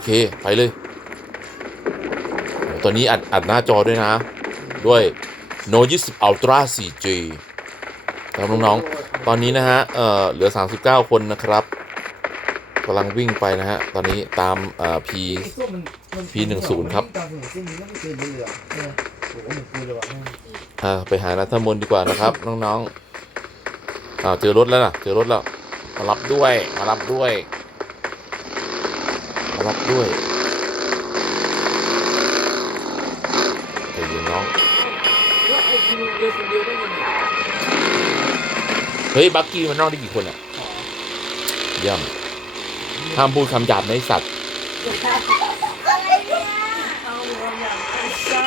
อเค ไปเลยตอนนี้อัดอัดหน้าจอด้วยนะ ด้วย No 20 Ultra 4G ครับน้องๆ ตอนนี้นะฮะ เออเหลือ 39 คนนะครับกำลังวิ่งไปนะฮะ ตอนนี้ตามเอ่อ P ไอ้ส้มมันมัน P10 ครับไม่เคยเลยอะเออโอ้โหเหมือนกูเลยว่ะแม่งอ่าไปหานัทมนดีกว่านะครับ น้องๆอ่าเจอรถแล้วนะเจอรถแล้ว มารับด้วย มารับด้วย รับด้วยใจเย็นน้องแล้วไอ้คิวเดียวคนเดียวได้ยังไงเฮ้ย บักกี้มันนอกได้กี่คนอะเยี่ยมห้ามพูดคำหยาบในสัตว์ เอาอย่างไอ้ซ่า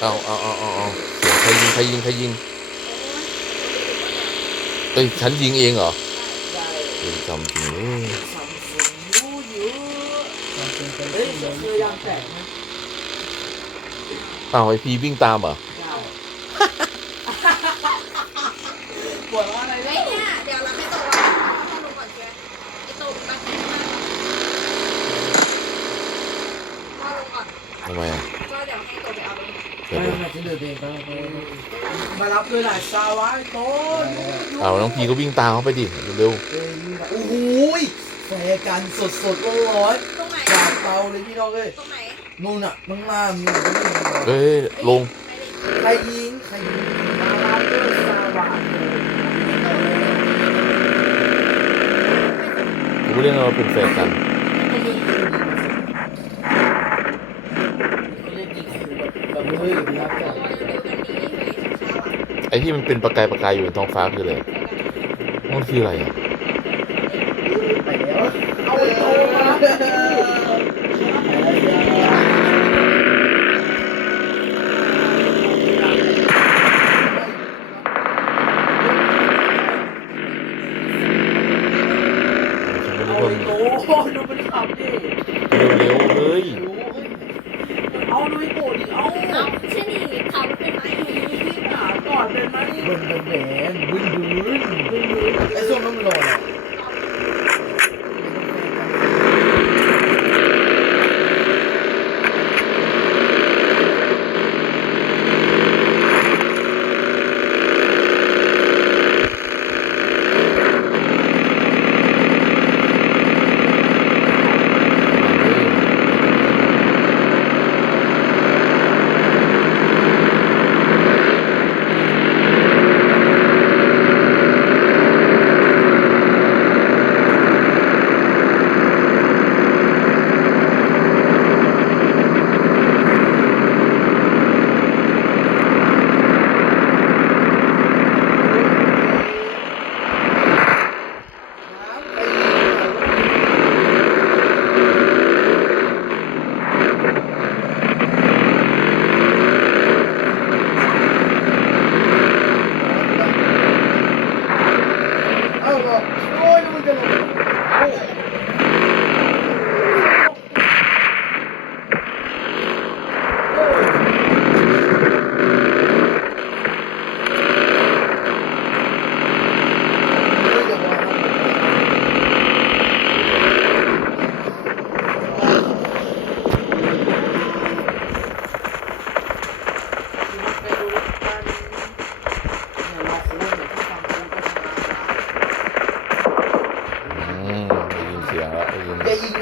เอาเอาเอาเอาเอาเสียงใครยิง ใครยิง ใครยิง เอ้ยฉันยิงเองเหรอได้เอ้ยจำจริงเอ้ยสามสิบรู้อยู่เฮ้ยเสือยางแตกนะเอาไอพีวิ่งตามเหรอได้ปวดว่าอะไรเฮ้เนี่ยยเนี่ยเดี๋ยวเราให้โตวางเข้าลงก่อนใช่ไหมไอโตบักกี้มาเข้าลงก่อน ทำไมอะ ก็เดี๋ยวให้โตไปเอาลง เดี๋ยวไม่เดี๋ยวไม่ฉันเดินเองไปไปมารับด้วยหน่อยสาวายโต้เอาน้องพีก็วิ่งตามเขาไปดิเร็วเอ้ยโอ้โหแฟกันสดสดๆร้อนตรงไหนๆจากเตาเลยพี่น้องเอ้ยตรงไหนนู่นน่ะข้างล่างมีอะไรไม่รู้ๆเอ้ยลงไม่ได้ใครยิงใครยิงมารับด้วยสาวายกูเรียกว่าเป็นแฟนกัน แบบเฮ้ยรักจัง ตัวเร็วๆกันนี้เฮ้ยเช้าๆอะ ไอ้ที่มันเป็นประกายประกายอยู่บนท้องฟ้าคืออะไรมันคืออะไรอะเอาไปโตมาเอา ยิน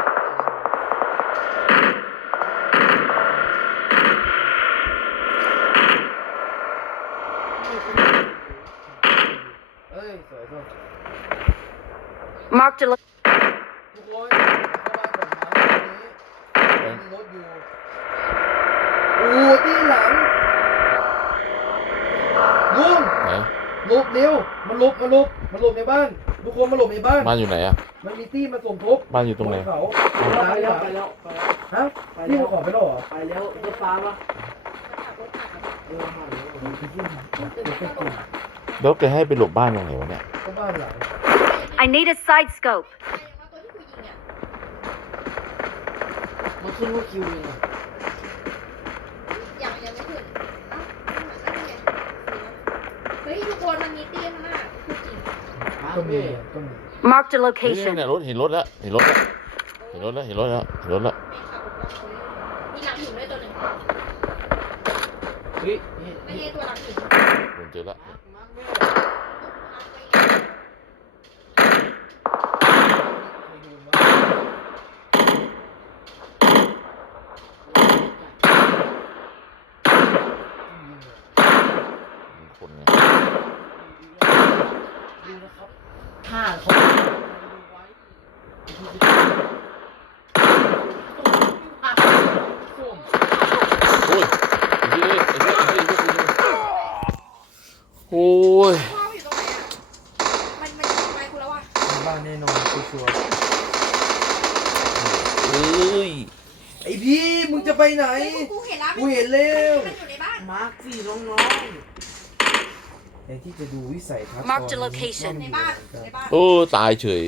เอ้ยสวยสวย Marked a lo- ทุกคนเข้าบ้านก่อนนะวันนี้มีรถอยู่โอ้ที่หลังลุงไหนหลบเร็วมันหลบมันหลบมันหลบในบ้าน ทุกคนมาหลบในบ้าน บ้านอยู่ไหนอะ มันมีตี้มาสมทบบ้านอยู่ตรงไหน บเขาไปแล้วไปแล้วไปแล้วฮะพี่มาขอไปแล้วเหรอไปแล้วรถฟ้าปะขับรถผ่านมาเออผ่านแล้วพี่ขึ้นตื่นเดี๋ยวเต้ก็นตื่น แล้วแกให้ไปหลบบ้านยังไงวะเนี่ย ก็บ้านหลัง I need a side scope. ตัวที่คุยยิงอะมันขึ้นว่าคิวยังไงยังยังไม่ขึ้นเอ้าเฮ้ยทุกคนมันมีเตี้ยข้างหน้าคือจริงมาก็มีพี่ก็มี Marked a เฮ้ย location. เนี่ยรถเห็นรถแล้วเห็นรถแล้วเห็นรถแล้วเห็นรถแล้วเห็นรถแล้วแม่ขับรถมาคนมีหลังหินด้วยตัวหนึ่งเฮ้ยเฮ้ยไม่เฮ้ยใช่ตัวหลังหินผมเจอแล้วมาร์ คมาร์คแม่เคยดูมั้ยมีคนไงดูนะครับท่าเขาโอ้ย ยพ่ออยู่ตรงไหนอะ มันมันยิงไปกูแล้วอะบ้านแน่นอนชัวร์เอ้ยๆไอพี่มึงจะไปไหน เฮ้ยกูเห็นแล้วกูเห็นแล้วมันอยู่ในบ้าน มาร์คสี่น้องแต่ที่จะดูวิสัยทัศน์ Mark the ตอนนี้ location ว่ามัในอยู่บ้านไหกัในบ้าน โอ้ ตายเฉย